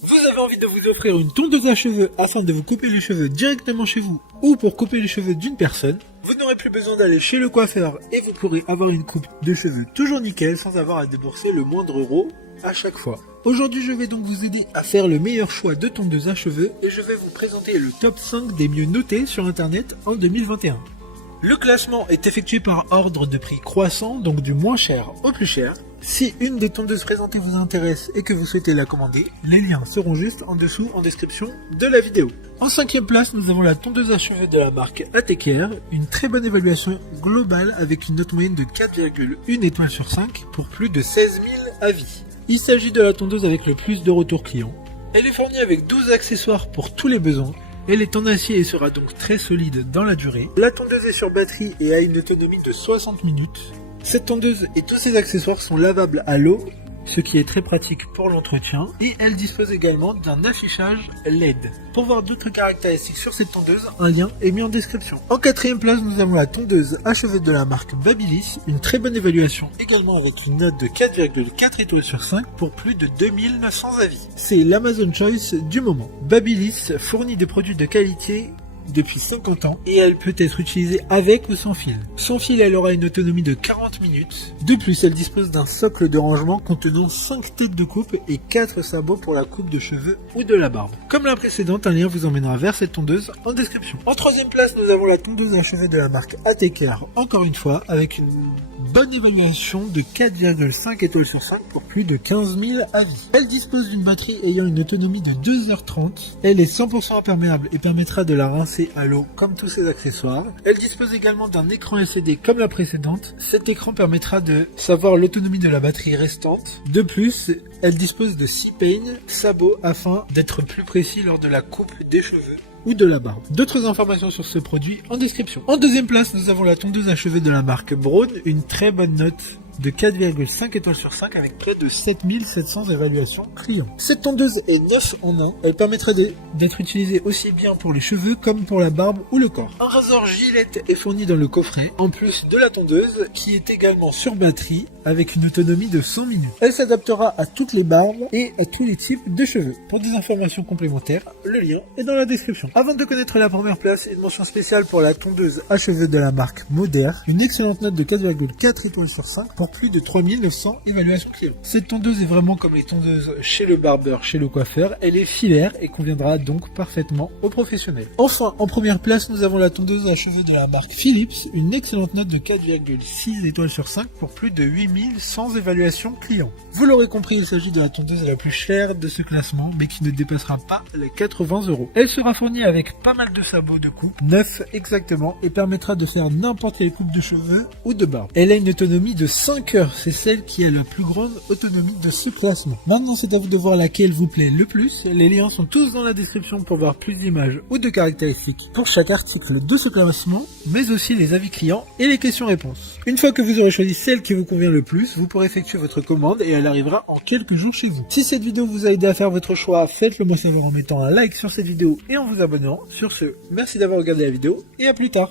Vous avez envie de vous offrir une tondeuse à cheveux afin de vous couper les cheveux directement chez vous ou pour couper les cheveux d'une personne. Vous n'aurez plus besoin d'aller chez le coiffeur et vous pourrez avoir une coupe de cheveux toujours nickel sans avoir à débourser le moindre euro à chaque fois. Aujourd'hui, je vais donc vous aider à faire le meilleur choix de tondeuse à cheveux et je vais vous présenter le top 5 des mieux notés sur internet en 2021. Le classement est effectué par ordre de prix croissant, donc du moins cher au plus cher. Si une des tondeuses présentées vous intéresse et que vous souhaitez la commander, les liens seront juste en dessous en description de la vidéo. En 5e place, nous avons la tondeuse à cheveux de la marque ATKR, une très bonne évaluation globale avec une note moyenne de 4,1 étoiles sur 5 pour plus de 16 000 avis. Il s'agit de la tondeuse avec le plus de retours clients. Elle est fournie avec 12 accessoires pour tous les besoins. Elle est en acier et sera donc très solide dans la durée. La tondeuse est sur batterie et a une autonomie de 60 minutes. Cette tondeuse et tous ses accessoires sont lavables à l'eau, ce qui est très pratique pour l'entretien. Et elle dispose également d'un affichage LED. Pour voir d'autres caractéristiques sur cette tondeuse, un lien est mis en description. En 4e place, nous avons la tondeuse à cheveux de la marque Babyliss, une très bonne évaluation également avec une note de 4,4 étoiles sur 5 pour plus de 2900 avis. C'est l'Amazon Choice du moment. Babyliss fournit des produits de qualité depuis 50 ans et elle peut être utilisée avec ou sans fil. Sans fil, elle aura une autonomie de 40 minutes. De plus, elle dispose d'un socle de rangement contenant 5 têtes de coupe et 4 sabots pour la coupe de cheveux ou de la barbe. Comme la précédente, un lien vous emmènera vers cette tondeuse en description. En 3e place, nous avons la tondeuse à cheveux de la marque ATKR, encore une fois, avec une bonne évaluation de 4,5 étoiles sur 5 pour plus de 15 000 avis. Elle dispose d'une batterie ayant une autonomie de 2h30. Elle est 100% imperméable et permettra de la rincer à l'eau comme tous ses accessoires. Elle dispose également d'un écran LCD comme la précédente. Cet écran permettra de savoir l'autonomie de la batterie restante. De plus, elle dispose de 6 peignes sabots afin d'être plus précis lors de la coupe des cheveux ou de la barbe. D'autres informations sur ce produit en description. En 2e place, nous avons la tondeuse à cheveux de la marque Braun, une très bonne note de 4,5 étoiles sur 5 avec près de 7700 évaluations clients. Cette tondeuse est 9 en 1. Elle permettra d'être utilisée aussi bien pour les cheveux comme pour la barbe ou le corps. Un rasoir Gillette est fourni dans le coffret, en plus de la tondeuse qui est également sur batterie avec une autonomie de 100 minutes. Elle s'adaptera à toutes les barbes et à tous les types de cheveux. Pour des informations complémentaires, le lien est dans la description. Avant de connaître la première place, une mention spéciale pour la tondeuse à cheveux de la marque Moder, une excellente note de 4,4 étoiles sur 5 pour plus de 3900 évaluations clients. Cette tondeuse est vraiment comme les tondeuses chez le barbeur, chez le coiffeur. Elle est filaire et conviendra donc parfaitement aux professionnels. Enfin, en première place, nous avons la tondeuse à cheveux de la marque Philips, une excellente note de 4,6 étoiles sur 5 pour plus de 8100 évaluations clients. Vous l'aurez compris, il s'agit de la tondeuse la plus chère de ce classement, mais qui ne dépassera pas les 80 €. Elle sera fournie avec pas mal de sabots de coupe, 9 exactement, et permettra de faire n'importe quelle coupe de cheveux ou de barbe. Elle a une autonomie de 5 heures, c'est celle qui a la plus grande autonomie de ce classement. Maintenant, c'est à vous de voir laquelle vous plaît le plus. Les liens sont tous dans la description pour voir plus d'images ou de caractéristiques pour chaque article de ce classement, mais aussi les avis clients et les questions-réponses. Une fois que vous aurez choisi celle qui vous convient le plus, vous pourrez effectuer votre commande et elle arrivera en quelques jours chez vous. Si cette vidéo vous a aidé à faire votre choix, faites-le moi savoir en mettant un like sur cette vidéo et en vous abonnant. Sur ce, merci d'avoir regardé la vidéo et à plus tard.